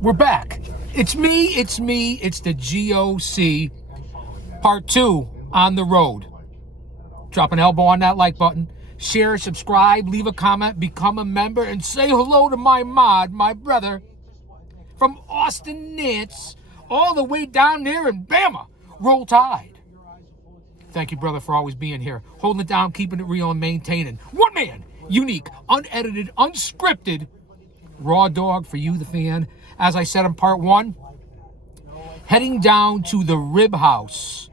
We're back. It's me. It's the GOC. Part 2 on the road. Drop an elbow on that like button. Share, subscribe, leave a comment, become a member, and say hello to my mod, my brother, from Austin, Nance, all the way down there in Bama. Roll Tide. Thank you, brother, for always being here. Holding it down, keeping it real, and maintaining. One man, unique, unedited, unscripted, raw dog for you, the fan. As I said in part 1, heading down to the Rib House.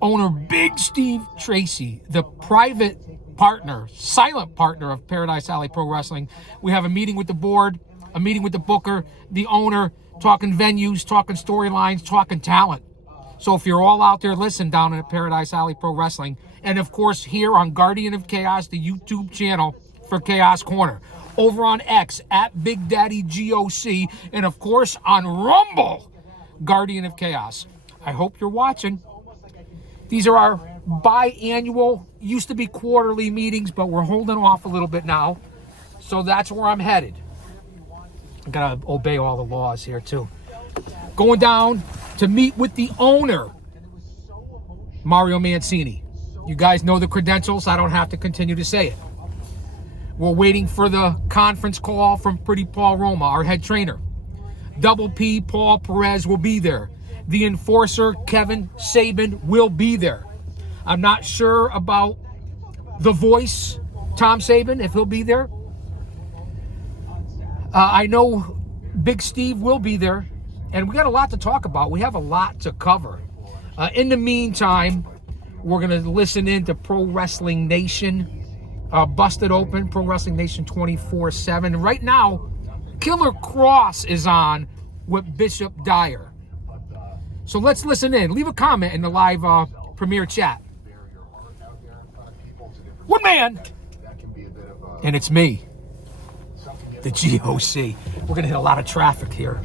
Owner Big Steve Tracy, the private partner, silent partner of Paradise Alley Pro Wrestling. We have a meeting with the board, a meeting with the booker, the owner, talking venues, talking storylines, talking talent. So if you're all out there, listen down at Paradise Alley Pro Wrestling. And of course, here on Guardian of Chaos, the YouTube channel for Chaos Corner. Over on X, at Big Daddy GOC. And of course, on Rumble, Guardian of Chaos. I hope you're watching. These are our biannual, used to be quarterly meetings, but we're holding off a little bit now. So that's where I'm headed. I gotta obey all the laws here too. Going down to meet with the owner, Mario Mancini. You guys know the credentials. I don't have to continue to say it. We're waiting for the conference call from Pretty Paul Roma, our head trainer. Double P, Paul Perez will be there. The enforcer, Kevin Sabin, will be there. I'm not sure about the voice, Tom Sabin, if he'll be there. I know Big Steve will be there. And we got a lot to talk about. We have a lot to cover. In the meantime, we're going to listen in to Pro Wrestling Nation. Busted Open, Pro Wrestling Nation 24/7. Right now, Killer Kross is on with Bishop Dyer. So let's listen in. Leave a comment in the live premiere chat. One man, and it's me, the GOC. We're going to hit a lot of traffic here.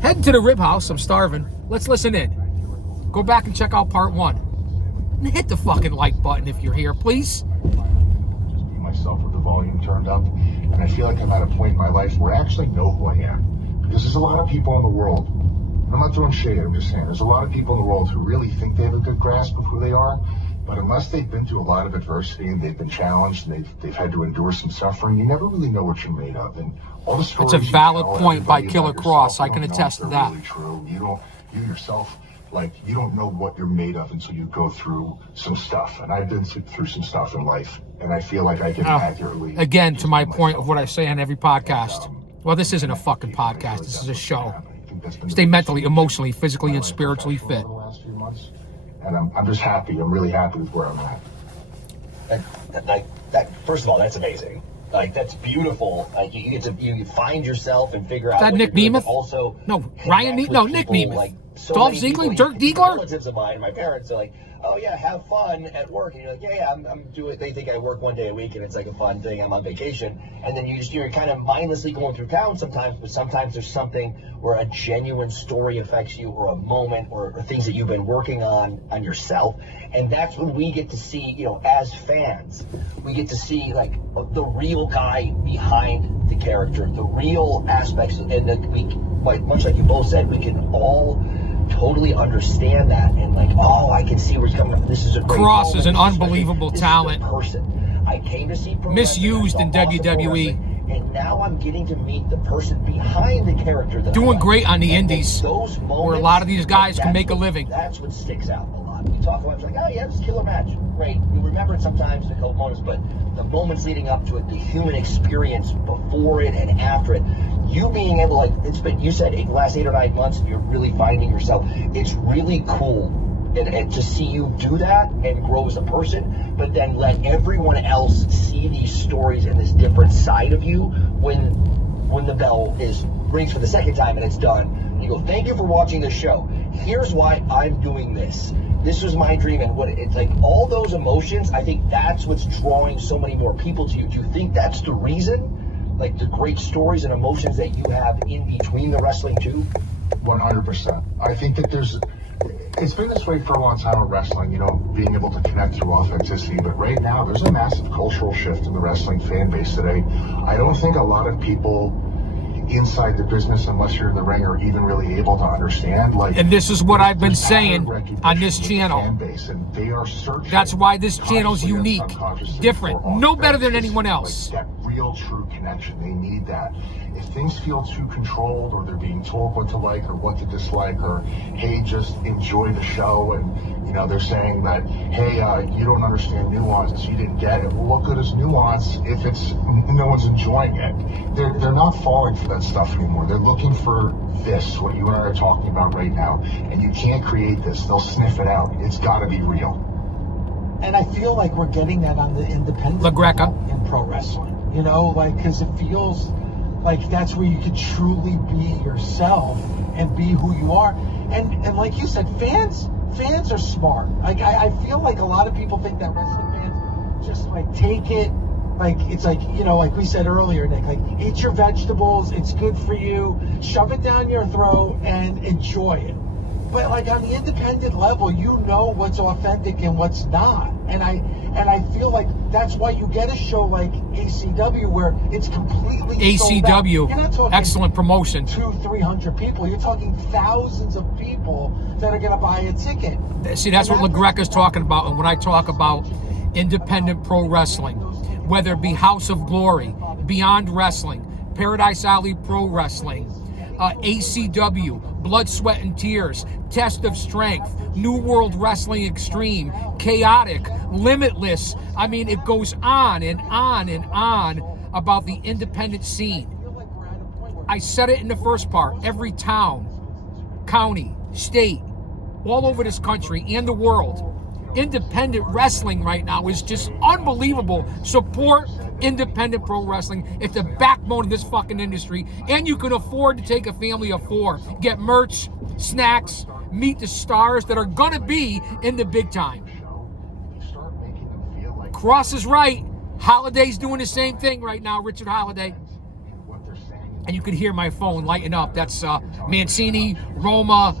Heading to the Rib House. I'm starving. Let's listen in. Go back and check out part 1. And hit the fucking like button if you're here, please. Myself with the volume turned up, and I feel like I'm at a point in my life where I actually know who I am, because there's a lot of people in the world, and I'm not throwing shade, I'm just saying there's a lot of people in the world who really think they have a good grasp of who they are, but unless they've been through a lot of adversity and they've been challenged and they've had to endure some suffering, you never really know what you're made of. And all the stories it's a valid point by Killer Kross. I can attest to that. Really true. You yourself, like, you don't know what you're made of until you go through some stuff. And I've been through some stuff in life, and I feel like I can accurately... Again, to my point of what I say on every podcast. Well, this isn't a fucking podcast. This is a show. Stay mentally, emotionally, physically, and spiritually fit. And I'm just happy. I'm really happy with where I'm at. First of all, that's amazing. Like, that's beautiful. Like, you get to find yourself and figure out. Is that Nick Nemeth? Also, no, Ryan. No, Nick Nemeth. Like, so Dolph Ziggler, Dirk Diggler. Relatives of mine, my parents are like, "Oh yeah, have fun at work." And you're like, "Yeah, I'm doing." They think I work one day a week, and it's like a fun thing. I'm on vacation, and then you're kind of mindlessly going through town sometimes. But sometimes there's something where a genuine story affects you, or a moment, or things that you've been working on yourself, and that's when we get to see, as fans, we get to see like the real guy behind the character, the real aspects, and that we, much like you both said, we can all totally understand that, and like, oh, I can see where he's coming from. This is a great Kross moment. Is an unbelievable talent. Person. I came to see misused in WWE. And now I'm getting to meet the person behind the character. Doing great on the indies, where a lot of these guys can make a living. That's what sticks out a lot. We talk about it, like, oh yeah, it's a killer match. Great. We remember it sometimes, the couple moments, but the moments leading up to it, the human experience before it and after it, you being able, like, it's been, you said, the last 8 or 9 months, and you're really finding yourself. It's really cool. And to see you do that and grow as a person, but then let everyone else see these stories and this different side of you when the bell rings for the second time and it's done. And you go, thank you for watching this show. Here's why I'm doing this. This was my dream, and what it's like, all those emotions, I think that's what's drawing so many more people to you. Do you think that's the reason? Like the great stories and emotions that you have in between the wrestling too? 100%. I think that it's been this way for a long time with wrestling, being able to connect through authenticity. But right now, there's a massive cultural shift in the wrestling fan base today. I don't think a lot of people inside the business unless you're in the ring or even really able to understand. Like, And this is what I've been there's pattern saying recognition on this with the channel. fan base, and they are searching That's why this channel's consciously and unique, subconsciously different, for no better than authenticity, anyone else. like that real, true connection. They need that. If things feel too controlled, or they're being told what to like or what to dislike, or hey, just enjoy the show, and you know they're saying that hey, you don't understand nuance, you didn't get it. Well, what good is nuance if it's no one's enjoying it? They're not falling for that stuff anymore. They're looking for this, what you and I are talking about right now, and you can't create this. They'll sniff it out. It's got to be real. And I feel like we're getting that on the independent LaGreca. level in pro wrestling. You know, like, because it feels like that's where you could truly be yourself and be who you are. And like you said, fans are smart. Like, I feel like a lot of people think that wrestling fans just like take it, like it's like, you know, like we said earlier, Nick, like eat your vegetables, it's good for you, shove it down your throat and enjoy it. But like on the independent level, you know what's authentic and what's not. And I feel like that's why you get a show like ACW where it's completely sold out. You're not ACW, talking excellent promotion. 200-300 people. You're talking thousands of people that are going to buy a ticket. See, that's what LaGreca's talking about. And when I talk about independent pro wrestling, whether it be House of Glory, Beyond Wrestling, Paradise Alley Pro Wrestling, ACW, Blood, Sweat, and Tears, Test of Strength, New World Wrestling Extreme, Chaotic, Limitless. I mean, it goes on and on and on about the independent scene. I said it in the first part. Every town, county, state, all over this country and the world, independent wrestling right now is just unbelievable. Support independent pro wrestling. It's the backbone of this fucking industry, and you can afford to take a family of 4, get merch, snacks, meet the stars that are gonna be in the big time. Cross is right. Holiday's doing the same thing right now, Richard Holiday. And you can hear my phone lighting up. That's Mancini, Roma,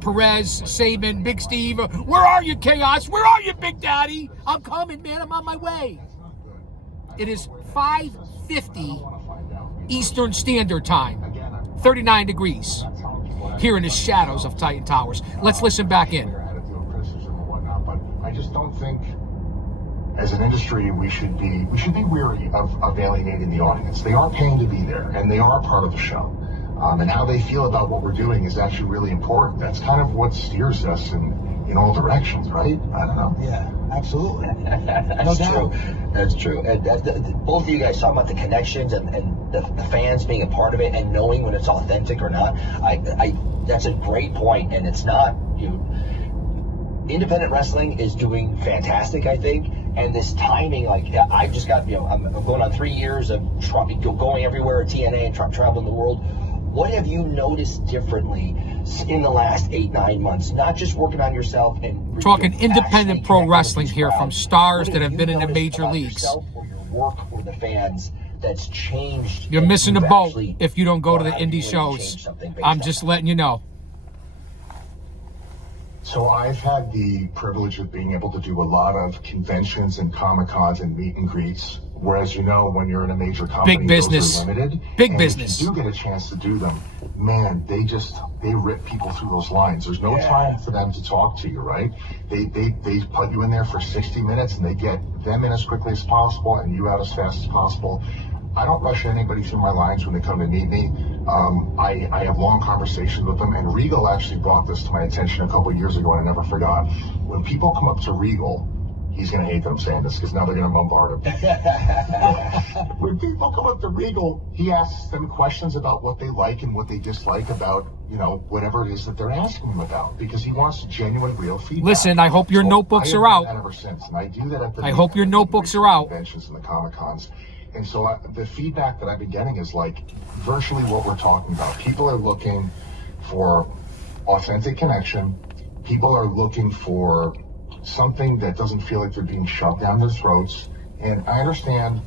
Perez, Saban, Big Steve. Where are you, Chaos? Where are you, Big Daddy? I'm coming, man. I'm on my way. It is 5:50 Eastern Standard Time, 39 degrees, here in the shadows of Titan Towers. Let's listen back in. But I just don't think, as an industry, we should be wary of alienating the audience. They are paying to be there, and they are part of the show. And how they feel about what we're doing is actually really important. That's kind of what steers us in all directions, right? I don't know. Yeah, absolutely. That's true. That's true. And both of you guys talk about the connections and the fans being a part of it and knowing when it's authentic or not. I that's a great point, and it's not independent wrestling is doing fantastic, I think. And this timing, like I just got, I'm going on 3 years of going everywhere at TNA and traveling the world. What have you noticed differently in the last 8-9 months? Not just working on yourself and talking independent pro wrestling here from stars that have been in the major leagues. Or your work or the fans that's changed. You're missing the boat if you don't go to the indie shows. I'm just letting you know. So I've had the privilege of being able to do a lot of conventions and Comic-Cons and meet and greets. Whereas, when you're in a major company, big business, those are limited. Big and business. If you do get a chance to do them, man, they rip people through those lines. There's no time for them to talk to you, right? They put you in there for 60 minutes and they get them in as quickly as possible and you out as fast as possible. I don't rush anybody through my lines when they come to meet me. I have long conversations with them, and Regal actually brought this to my attention a couple of years ago, and I never forgot. When people come up to Regal, he's going to hate that I'm saying this because now they're going to bombard him. When people come up to Regal, he asks them questions about what they like and what they dislike about, whatever it is that they're asking him about, because he wants genuine, real feedback. Listen, I hope your notebooks are out. I have done that ever since, and I do that at the I hope your notebooks are out. Conventions and the Comic-Cons. And so the feedback that I've been getting is like virtually what we're talking about. People are looking for authentic connection. People are looking for something that doesn't feel like they're being shoved down their throats. And I understand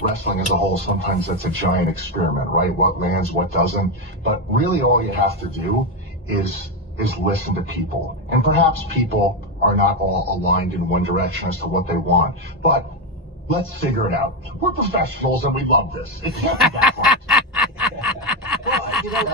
wrestling as a whole, sometimes that's a giant experiment, right? What lands, what doesn't. But really all you have to do is listen to people. And perhaps people are not all aligned in one direction as to what they want. But let's figure it out. We're professionals and we love this. It can't be that hard. know,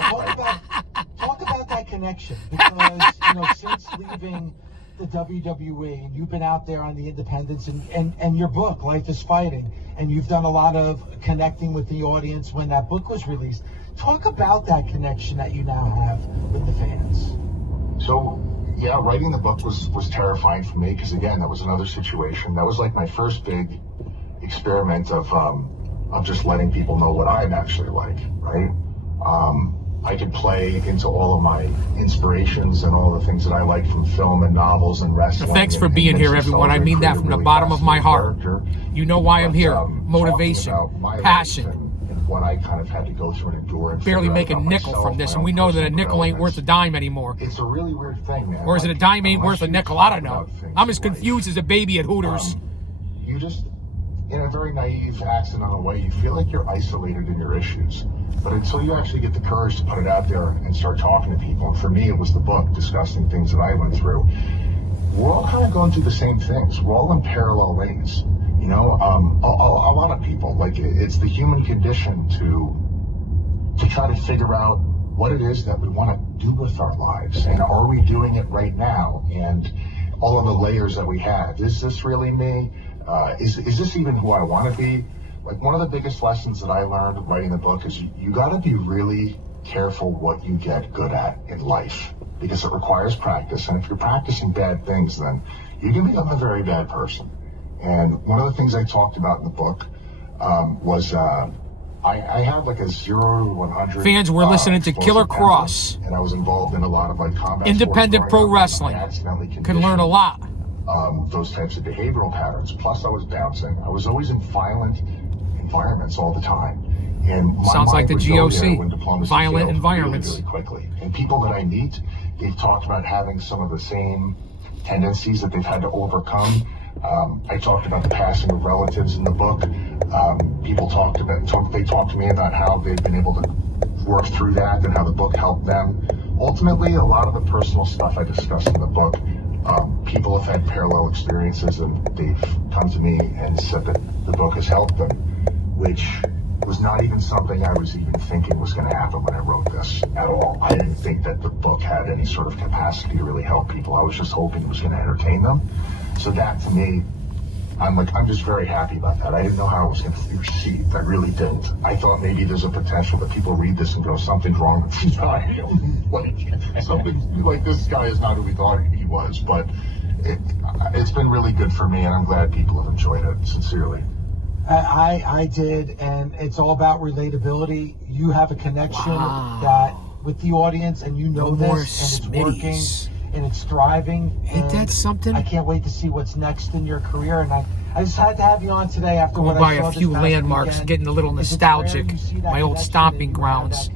talk about that connection, because since leaving the WWE, and you've been out there on the independents, and your book Life is Fighting, and you've done a lot of connecting with the audience when that book was released. Talk about that connection that you now have with the fans. So, yeah, writing the book was terrifying for me, because again, that was another situation. That was like my first big experiment of just letting people know what I'm actually like, right? I could play into all of my inspirations and all the things that I like from film and novels and wrestling. Thanks for being here, everyone. I mean that from the bottom of my heart. You know why I'm here. Motivation, passion. And what I kind of had to go through and endure. And barely make a nickel from this, and we know that a nickel ain't worth a dime anymore. It's a really weird thing, man. Or is it a dime ain't worth a nickel? I don't know. I'm as confused as a baby at Hooters. You just, in a very naive, accidental way, you feel like you're isolated in your issues. But until you actually get the courage to put it out there and start talking to people, and for me it was the book discussing things that I went through, we're all kind of going through the same things. We're all in parallel lanes. A lot of people, like, it's the human condition to try to figure out what it is that we want to do with our lives, and are we doing it right now, and all of the layers that we have. Is this really me? Is this even who I want to be? Like, one of the biggest lessons that I learned writing the book is you got to be really careful what you get good at in life, because it requires practice. And if you're practicing bad things, then you can become a very bad person. And one of the things I talked about in the book was I had like a 0 to 100. Fans, we're listening to Killer Kross. And I was involved in a lot of like combat independent pro wrestling. Can learn a lot. Those types of behavioral patterns. Plus, I was bouncing. I was always in violent environments all the time. And my sounds like the GOC. Violent failed environments. really quickly. And people that I meet, they've talked about having some of the same tendencies that they've had to overcome. I talked about the passing of relatives in the book. People talked to me about how they've been able to work through that and how the book helped them. Ultimately, a lot of the personal stuff I discussed in the book, people have had parallel experiences, and they've come to me and said that the book has helped them, which was not even something I was even thinking was going to happen when I wrote this at all. I didn't think that the book had any sort of capacity to really help people. I was just hoping it was going to entertain them. So that, to me, I'm just very happy about that. I didn't know how it was going to be received. I really didn't. I thought maybe there's a potential that people read this and go, something's wrong with this guy. Something like, this guy is not who we thought he was. But it's been really good for me, and I'm glad people have enjoyed it, sincerely. I did, and it's all about relatability. You have a connection that with the audience, and you know this, and it's working, and it's thriving. Ain't that something? I can't wait to see what's next in your career, and I just had to have you on today after what I saw by a few landmarks, weekend. getting a little nostalgic. My old stomping grounds.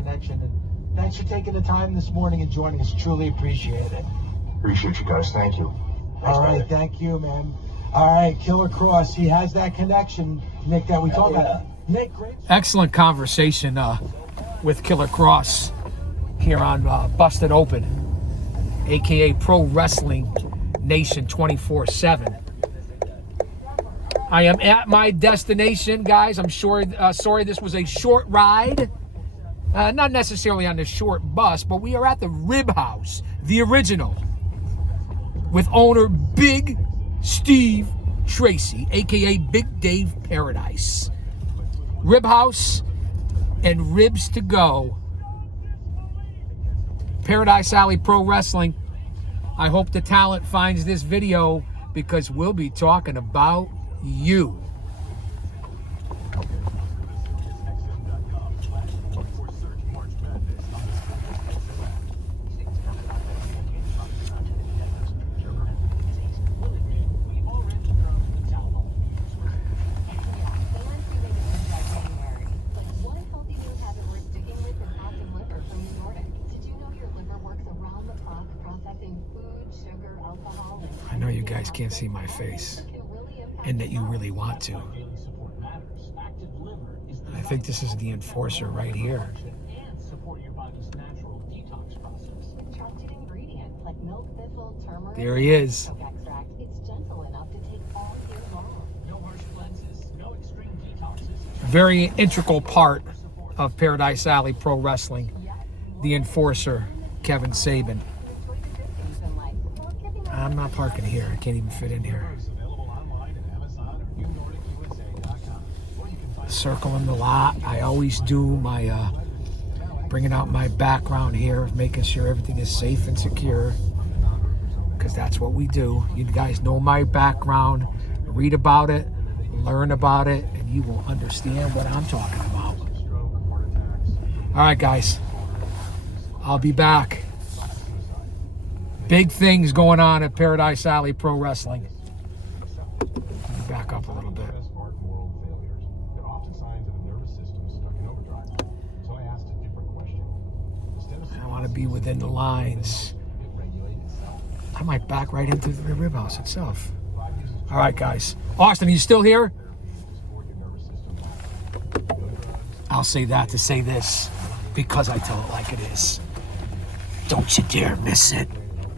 Thanks for taking the time this morning and joining us. Truly appreciate it. Appreciate you guys. Thank you. All right, thank you, man. All right, Killer Kross, he has that connection, Nick, that we talked about. Nick, great. Excellent conversation with Killer Kross here on Busted Open, aka Pro Wrestling Nation 24/7. I am at my destination, guys. I'm sure. Sorry, this was a short ride. Not necessarily on the short bus, but we are at the Rib House, the original, with owner Big Steve Tracy, aka Big Dave Paradise. Rib House and ribs to go. Paradise Alley Pro Wrestling. I hope the talent finds this video, because we'll be talking about you. I know you guys can't see my face, and that you really want to. I think this is the enforcer right here. There he is. Very integral part of Paradise Alley Pro Wrestling. the enforcer, Kevin Saban. I'm not parking here. I can't even fit in here. Circling the lot. I always do my bringing out my background here, making sure everything is safe and secure, because that's what we do. You guys know my background. Read about it, learn about it, and you will understand what I'm talking about. All right, guys. I'll be back. Big things going on at Paradise Alley Pro Wrestling. Let me back up a little bit. I want to be within the lines. I might back right into the rib house itself. All right, guys. Austin, are you still here? I'll say that to say this, because I tell it like it is. Don't you dare miss it.